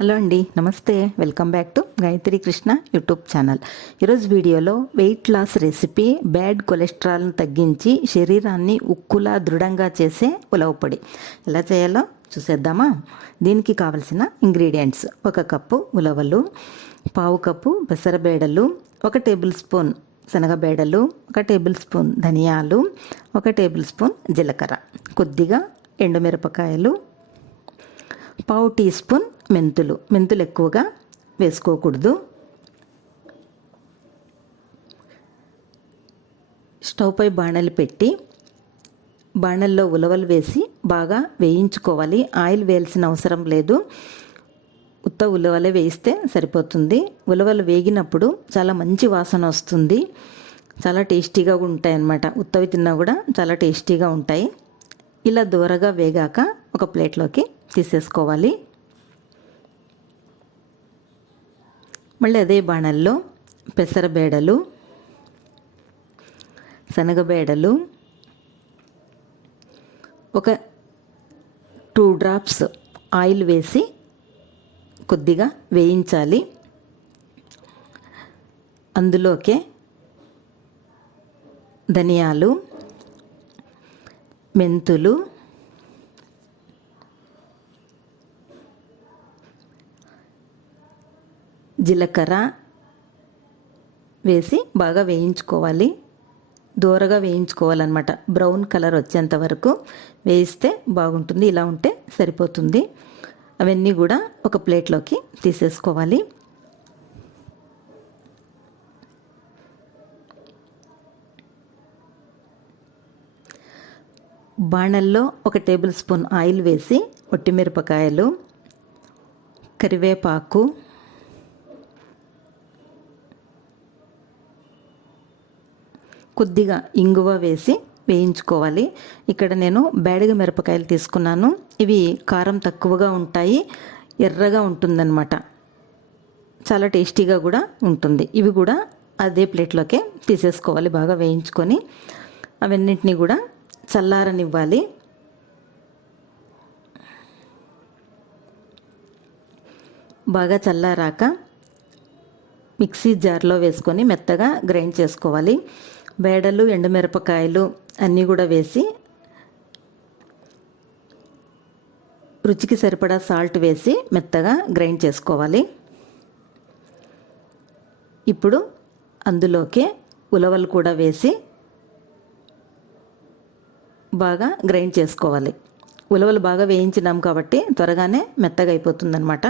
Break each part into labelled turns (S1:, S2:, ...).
S1: Hello అండి నమస్తే. Welcome back to Gayatri Krishna YouTube channel. ఈరోజు వీడియోలో వెయిట్ లాస్ రెసిపీ బ్యాడ్ కొలెస్ట్రాల్ను తగ్గించి శరీరాన్ని ఉక్కులా దృఢంగా చేసే ఉలవపొడి ఎలా చేయాలో చూసేద్దామా? దీనికి కావలసిన ఇంగ్రీడియంట్స్ ఒక కప్పు ఉలవలు పావు కప్పు పెసరబేడలు ఒక టేబుల్ స్పూన్ శనగబేడలు ఒక టేబుల్ స్పూన్ ధనియాలు ఒక టేబుల్ స్పూన్ జీలకర్ర. కొద్దిగా ఎండుమిరపకాయలు పావు టీ స్పూన్ మెంతులు మెంతులు ఎక్కువగా వేసుకోకూడదు. స్టవ్పై బాణలు పెట్టి బాణల్లో ఉలవలు వేసి బాగా వేయించుకోవాలి. ఆయిల్ వేయాల్సిన అవసరం లేదు. ఉత్త ఉలవలే వేయిస్తే సరిపోతుంది. ఉలవలు వేగినప్పుడు చాలా మంచి వాసన వస్తుంది. చాలా టేస్టీగా ఉంటాయి అన్నమాట. ఉత్తవి తిన్నా కూడా చాలా టేస్టీగా ఉంటాయి. ఇలా దూరగా వేగాక ఒక ప్లేట్లోకి తీసేసుకోవాలి. మళ్ళీ అదే బాణల్లో పెసరబేడలు శనగబేడలు ఒక టూ డ్రాప్స్ ఆయిల్ వేసి కొద్దిగా వేయించాలి. అందులోకే ధనియాలు మెంతులు జీలకర్ర వేసి బాగా వేయించుకోవాలి. దూరగా వేయించుకోవాలన్నమాట. బ్రౌన్ కలర్ వచ్చేంత వరకు వేయిస్తే బాగుంటుంది. ఇలా ఉంటే సరిపోతుంది. అవన్నీ కూడా ఒక ప్లేట్లోకి తీసేసుకోవాలి. బాణల్లో ఒక టేబుల్ స్పూన్ ఆయిల్ వేసి ఒట్టిమిరపకాయలు కరివేపాకు కొద్దిగా ఇంగువ వేసి వేయించుకోవాలి. ఇక్కడ నేను బేడగ మిరపకాయలు తీసుకున్నాను. ఇవి కారం తక్కువగా ఉంటాయి. ఎర్రగా ఉంటుందన్నమాట. చాలా టేస్టీగా కూడా ఉంటుంది. ఇవి కూడా అదే ప్లేట్లోకే తీసేసుకోవాలి. బాగా వేయించుకొని అవన్నింటినీ కూడా చల్లారనివ్వాలి. బాగా చల్లారాక మిక్సీ జార్లో వేసుకొని మెత్తగా గ్రైండ్ చేసుకోవాలి. బేడలు ఎండుమిరపకాయలు అన్నీ కూడా వేసి రుచికి సరిపడా సాల్ట్ వేసి మెత్తగా గ్రైండ్ చేసుకోవాలి. ఇప్పుడు అందులోకే ఉలవలు కూడా వేసి బాగా గ్రైండ్ చేసుకోవాలి. ఉలవలు బాగా వేయించినాం కాబట్టి త్వరగానే మెత్తగా అయిపోతుందన్నమాట.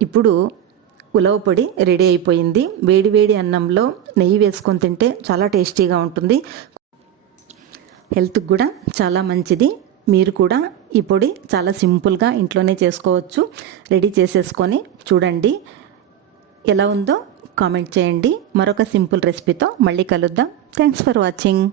S1: ఇప్పుడు ఉలవ పొడి రెడీ అయిపోయింది. వేడి వేడి అన్నంలో నెయ్యి వేసుకొని తింటే చాలా టేస్టీగా ఉంటుంది. హెల్త్కి కూడా చాలా మంచిది. మీరు కూడా ఈ పొడి చాలా సింపుల్గా ఇంట్లోనే చేసుకోవచ్చు. రెడీ చేసేసుకొని చూడండి. ఎలా ఉందో కామెంట్ చేయండి. మరొక సింపుల్ రెసిపీతో మళ్ళీ కలుద్దాం. Thanks for watching.